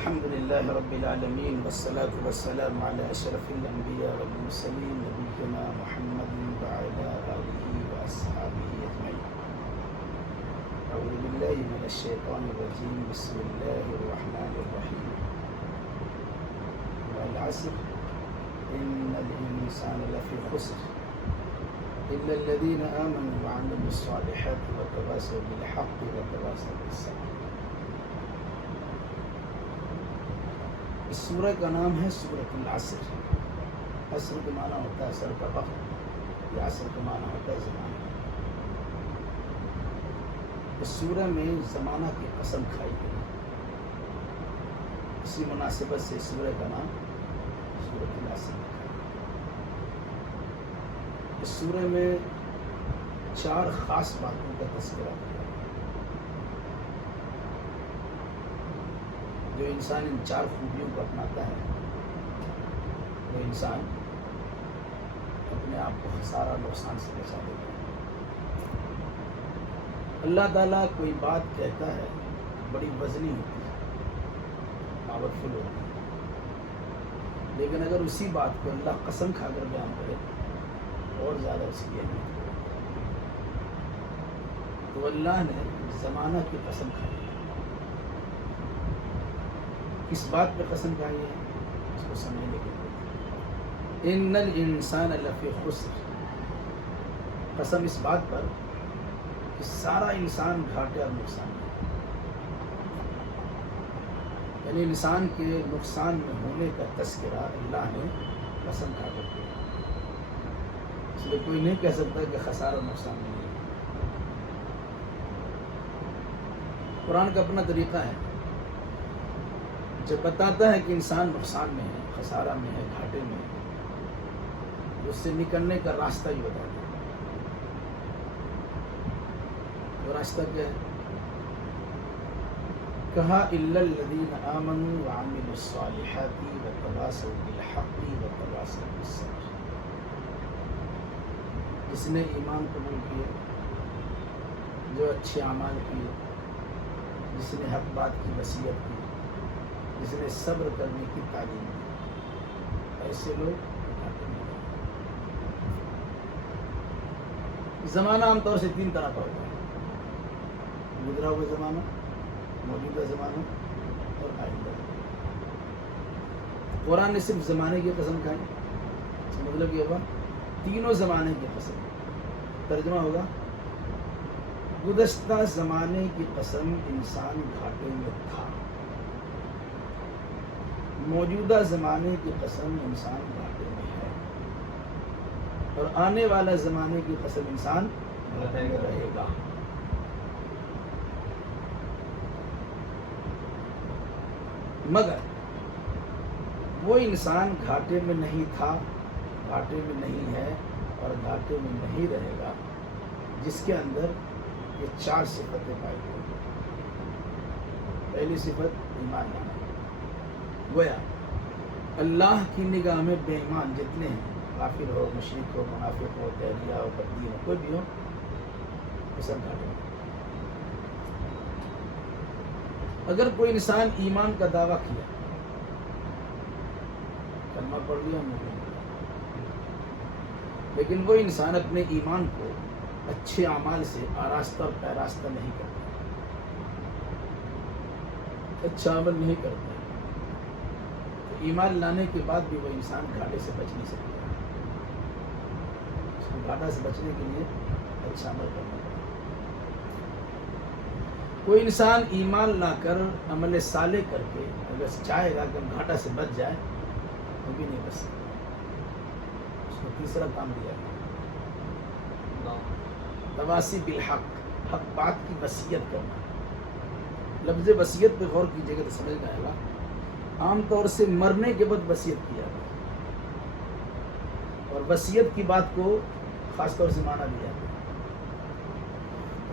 الحمد لله رب العالمين والصلاة والسلام على أشرف الأنبياء والمرسلين نبينا محمد وعلى آله وأصحابه أجمعين. أعوذ بالله من الشيطان الرجيم. بسم الله الرحمن الرحيم. والعصر إن الإنسان لفي خسر إلا الذين آمنوا وعملوا الصالحات وتواصوا بالحق وتواصوا بالصبر. اس سورہ کا نام ہے سورۃ العصر. عصر کا معنی ہوتا ہے عصر کا وقت، یا عصر کا معنی ہوتا ہے زمانہ. اس سورہ میں زمانہ کی قسم کھائی گئی. اسی مناسبت سے سورہ کا نام سورۃ العصر. اس سورہ میں 4 خاص باتوں کا تذکرہ ہے جو انسان ان 4 خوبیوں کو اپناتا ہے وہ انسان اپنے آپ کو خسارہ نقصان سے بچا دیتا ہے. اللہ تعالیٰ کوئی بات کہتا ہے بڑی وزنی ہوتی ہے، پاورفل ہوتی ہے، لیکن اگر اسی بات کو اللہ قسم کھا کر بیان کرے اور زیادہ اس کی اہمیت ہو. تو اللہ نے زمانہ کی قسم کھائی. اس بات پہ قسم کھائی ہے اس کو سمجھنے کے لیے. ان الانسان لفی خسر. قسم اس بات پر کہ سارا انسان گھاٹے اور نقصان میں، یعنی انسان کے نقصان میں ہونے کا تذکرہ اللہ نے قسم کھا کر کیا. اس لیے کوئی نہیں کہہ سکتا کہ خسارہ نقصان نہیں ہے. قرآن کا اپنا طریقہ ہے، جب بتاتا ہے کہ انسان نقصان میں ہے، خسارہ میں ہے، گھاٹے میں ہے، اس سے نکلنے کا راستہ ہی بتاتا ہے. وہ راستہ کیا ہے؟ کہا الا الذین آمنوا وعملوا الصالحات وتواصوا بالحق وتواصوا بالصبر. جس نے ایمان قبول کیے، جو اچھے اعمال کیے، جس نے حق بات کی وصیت کی، جس نے صبر کرنے کی تعلیم دی، ایسے لوگ گھاٹے میں ہیں. زمانہ عام طور سے 3 طرح کا ہوتا ہے: گزرا ہوا زمانہ، موجودہ زمانہ اور آئندہ. قرآن نے صرف زمانے کی قسم کھائی. اس کا مطلب یہ ہوا تینوں زمانے کی قسم. ترجمہ ہوگا گزشتہ زمانے کی قسم انسان گھاٹے میں تھا، موجودہ زمانے کی قسم انسان گھاٹے میں ہے، اور آنے والا زمانے کی قسم انسان گھاٹے میں رہے گا. مگر وہ انسان گھاٹے میں نہیں تھا، گھاٹے میں نہیں ہے اور گھاٹے میں نہیں رہے گا جس کے اندر یہ 4 صفتیں پائی گئی. پہلی صفت ایمان لانا. گویا اللہ کی نگاہ میں بے ایمان جتنے ہیں، کافر ہو، مشرک ہو، منافق ہو، دہریہ ہو، بدی ہو، کوئی بھی ہو، وہ سب گھاٹے میں. اگر کوئی انسان ایمان کا دعویٰ کیا، کلمہ پڑھ لیا، لیکن وہ انسان اپنے ایمان کو اچھے اعمال سے آراستہ اور پیراستہ نہیں کرتا، اچھا عمل نہیں کرتا، ایمان لانے کے بعد بھی وہ انسان گھاٹے سے بچ نہیں سکتا. اس کو گھاٹا سے بچنے کے لیے اچھا عمل کرنا پڑتا. کوئی انسان ایمان لا کر عمل صالح کر کے اگر چاہے گا کہ ہم گھاٹا سے بچ جائے تو بھی نہیں بچ سکتا. اس کو تیسرا کام دیا تواصی بالحق. حق بات کی وصیت کرنا. لفظ وصیت پہ غور کیجیے گا تو سمجھ میں آئے گا. عام طور سے مرنے کے بعد وصیت کیا جاتا ہے، اور وصیت کی بات کو خاص طور سے مانا دیا جاتا ہے.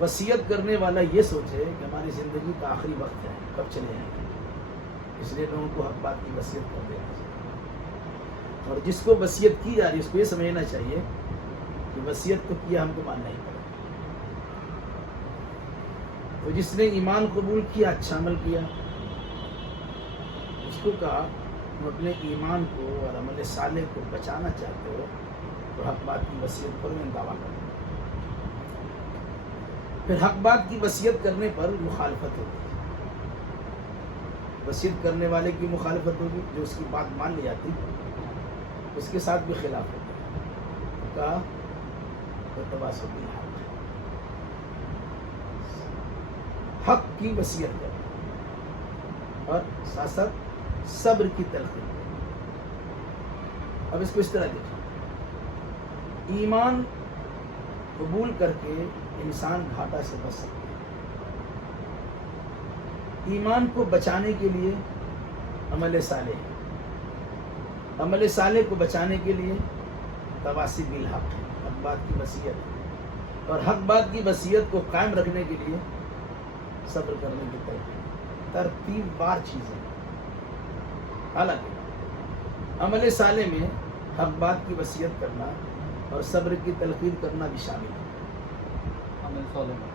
وصیت کرنے والا یہ سوچے کہ ہماری زندگی کا آخری وقت ہے، کب چلے جائیں گے، اس لیے لوگوں کو حق بات کی وصیت کر دینا چاہیے. اور جس کو وصیت کی جا رہی ہے اس کو یہ سمجھنا چاہیے کہ وصیت تو کیا، ہم کو ماننا ہی پڑے. تو جس نے ایمان قبول کیا، اچھا عمل کیا، اس کو کہا تم اپنے ایمان کو اور عمل صالح کو بچانا چاہتے ہو تو حق بات کی وصیت کرو، ان دعویٰ کرو۔ پھر حق بات کی وصیت کرنے پر مخالفت ہوگی، وصیت کرنے والے کی مخالفت ہوگی، جو اس کی بات مان لی جاتی اس کے ساتھ بھی خلاف ہوگا۔ کہا تواصل بالحق، حق کی وصیت کرو اور ساتھ ساتھ صبر کی تلقین کرو۔ اب اس کو اس طرح دیکھیں، ایمان قبول کر کے انسان گھاٹا سے بچ سکتا ہے۔ ایمان کو بچانے کے لیے عمل صالح ہے، عمل صالح کو بچانے کے لیے تواصی بالحق ہے، حق بات کی وصیت ہے، اور حق بات کی وصیت کو قائم رکھنے کے لیے صبر کرنے کی ترتیب وار چیزیں۔ حالانکہ عمل صالح میں حق بات کی وصیت کرنا اور صبر کی تلقین کرنا بھی شامل ہے۔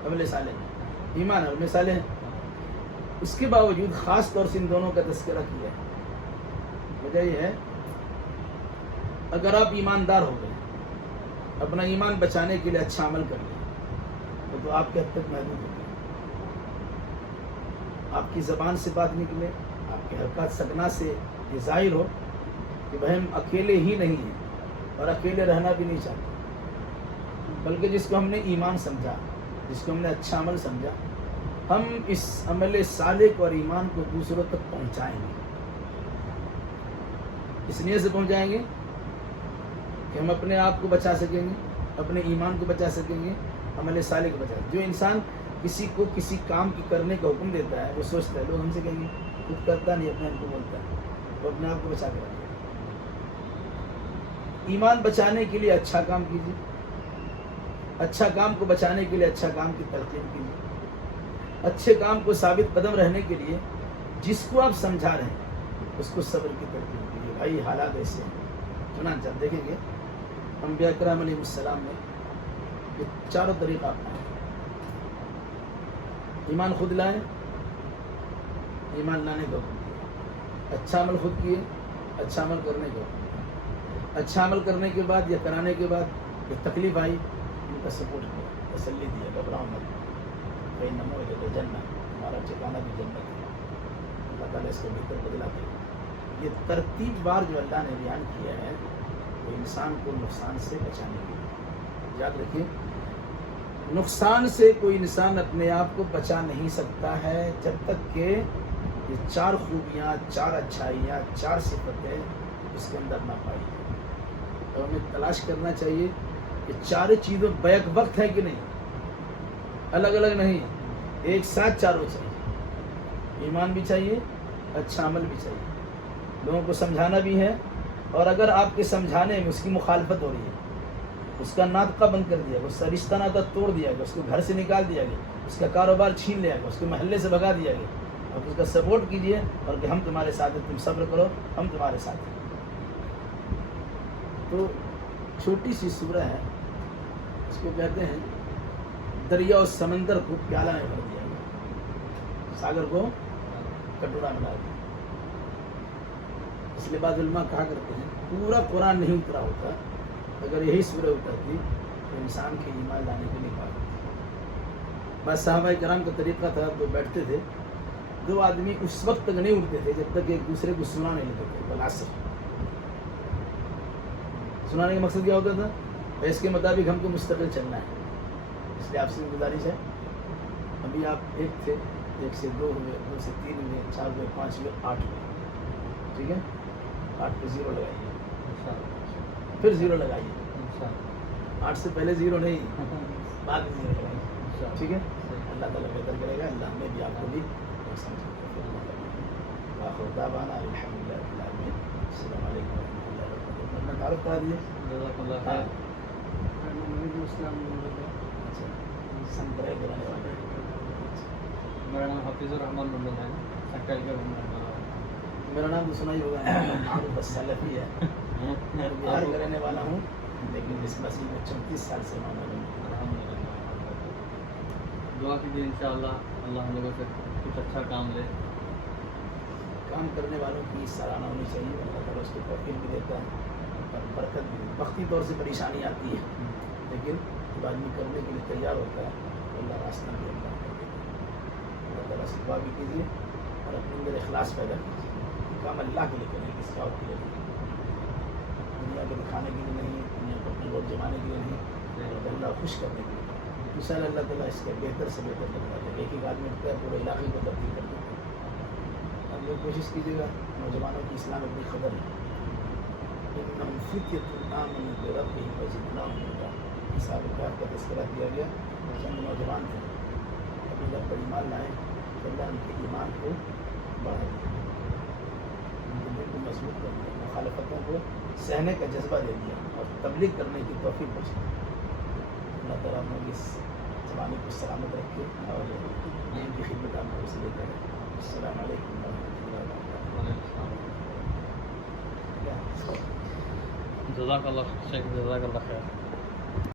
عمل صالح میں ایمان اور عمل صالح ہے، اس کے باوجود خاص طور سے ان دونوں کا تذکرہ کیا ہے۔ وجہ یہ ہے، اگر آپ ایماندار ہو گئے، اپنا ایمان بچانے کے لیے اچھا عمل کر لیں تو آپ کے حد تک محدود ہو گئے۔ آپ کی زبان سے بات نکلے، آپ کے حرکات سکنا سے یہ ظاہر ہو کہ بھائی ہم اکیلے ہی نہیں ہیں اور اکیلے رہنا بھی نہیں چاہتے، بلکہ جس کو ہم نے ایمان سمجھا، جس کو ہم نے اچھا عمل سمجھا، ہم اس عمل صالح کو اور ایمان کو دوسروں تک پہنچائیں گے۔ اس نیت سے پہنچائیں گے کہ ہم اپنے آپ کو بچا سکیں گے، اپنے ایمان کو بچا سکیں گے، عمل صالح کو بچا۔ جو انسان کسی کو کسی کام کی کرنے کا حکم دیتا ہے، وہ سوچتا ہے لوگ ہم سے کہیں گے، خود کرتا نہیں، اپنے آپ کو بولتا ہے، وہ اپنے آپ کو بچا کے رکھے۔ ایمان بچانے کے لیے اچھا کام کیجیے، اچھا کام کو بچانے کے لیے اچھا کام کی تلقین کیجیے، اچھے کام کو ثابت قدم رہنے کے لیے جس کو آپ سمجھا رہے ہیں اس کو صبر کی تلقین کیجیے۔ بھائی حالات ایسے ہیں، چنانچہ دیکھیں گے انبیاء کرام علیہ السلام نے یہ چاروں طریقہ اپنائے۔ ایمان خود لائے، ایمان لانے کا حکم کیا، اچھا عمل خود کیے، اچھا عمل کرنے کا حکم کیا، اچھا عمل کرنے کے بعد یا کرانے کے بعد ایک تکلیف آئی، ان کا سپورٹ کیا، تسلی دیا، گھبراؤ مت، کہیں نمو ہے جنت، ہمارا ٹھکانہ بھی جنت ہے، اللہ تعالیٰ اس کو بہتر بدلا دے۔ یہ ترتیب وار جو اللہ نے بیان کیا ہے وہ انسان کو نقصان سے بچانے کے لیے۔ یاد رکھیے، نقصان سے کوئی انسان اپنے آپ کو بچا نہیں سکتا ہے جب تک کہ یہ چار خوبیاں، چار اچھائیاں، چار صفتیں اس کے اندر نہ پائی جائیں۔ تو ہمیں تلاش کرنا چاہیے کہ چاروں چیزیں بیک وقت ہیں کہ نہیں، الگ الگ نہیں، ایک ساتھ چاروں چاہیے۔ ایمان بھی چاہیے، اچھا عمل بھی چاہیے، لوگوں کو سمجھانا بھی ہے، اور اگر آپ کے سمجھانے میں اس کی مخالفت ہو رہی ہے، اس کا ناطقہ بند کر دیا گیا، اس کا رشتہ ناطہ توڑ دیا گیا، اس کو گھر سے نکال دیا گیا، اس کا کاروبار چھین لیا گیا، اس کو محلے سے بھگا دیا گیا، اور اس کا سپورٹ کیجیے اور کہ ہم تمہارے ساتھ ہیں، تم صبر کرو، ہم تمہارے ساتھ ہیں۔ تو چھوٹی سی سورہ ہے، اس کو کہتے ہیں دریا اور سمندر کو پیالہ میں بھر دیا گیا، ساگر کو کٹورا بنا دیا۔ اس لیے بعض علماء کہا کرتے ہیں پورا قرآن نہیں اترا ہوتا، اگر یہی سورہ اترتی تو انسان کے ایمان لانے کے لیے کافی۔ بس صحابہ کرام کا طریقہ تھا، وہ بیٹھتے تھے، دو آدمی اس وقت تک نہیں اٹھتے تھے جب تک ایک دوسرے کو سنا نہیں لیتے تھے۔ بالعصر سنانے کا مقصد کیا ہوتا تھا؟ اس کے مطابق ہم کو مستقل چلنا ہے۔ اس لیے آپ سے گزارش ہے، ابھی آپ ایک تھے، ایک سے دو ہوئے، دو سے تین ہوئے، چار ہوئے، پانچ ہوئے، 8 ہوئے، ٹھیک ہے؟ 8 پہ 0 لگائیے، پھر 0 لگائیے، 8 سے پہلے 0 نہیں، بعد میں 0 لگائیے، ٹھیک ہے؟ اللہ تعالیٰ بہتر کرے گا، اللہ ہمیں بھی آپ کو بھی دعوانا الحمدللہ رب العالمین۔ السلام علیکم ورحمۃ اللہ وبرکاتہ۔ اپنا تعارف کرا دیجیے۔ میرا نام حفیظ الرحمان منڈل ہے، سکٹر کا میرا نام تو سنا ہی ہوگا، سلفی ہے، میں بہار کا رہنے والا ہوں، لیکن اس مسجد میں 34 سال سے موجود ہوں۔ دعا کیجیے انشاءاللہ اللہ ہم لوگوں سے کچھ اچھا کام لے۔ کام کرنے والوں کی سرانہ ہونی چاہیے. اللہ تعالیٰ اس کو توفیق بھی دیتا ہے اور برکت بھی. وقتی طور سے پریشانی آتی ہے لیکن جب آدمی کرنے کے لیے تیار ہوتا ہے تو اللہ راستہ بھی اللہ کر دیتا ہے. اللہ تعالیٰ سے دعا بھی کیجیے اور اپنے اندر اخلاص پیدا کیجیے. کام اللہ کے لیے کریں, کسی اور کے لیے نہیں, دنیا کو دکھانے کے لیے نہیں, دنیا کو اپنے ووٹ جمانے کے لیے نہیں, اور اللہ خوش کرنے کے لیے. ان شاء اللہ اللہ تعالیٰ اس کے بہتر سے بہتر لگتا ہے. ایک ایک آدمی ہوتا ہے پورے علاقے کو تبدیل کر دیتا ہے. اب لوگ کوشش کیجیے گا, نوجوانوں کی اسلام میں بڑی خبر ہے. انہم فتیۃ آمنوا بربہم وزدناہم ہدی. صحابہ کرام کا تذکرہ کیا گیا, چند نوجوان تھے اپنے رب پر ایمان لائے تو اللہ ان کے ایمان کو بڑھا دیا, ان کے دل کو مضبوط کر دیا, مخالفتوں کو سہنے کا جذبہ دے دیا اور تبلیغ کرنے کی توفیق بخشی. اللہ تعالیٰ ہم لوگ اس زمانے کو سلامت رکھے اور ان کی خدمت آپ کو سے کریں. السلام علیکم ورحمۃ اللہ وبرکاتہ. جزاک اللہ شیخ, جزاک اللہ خیر.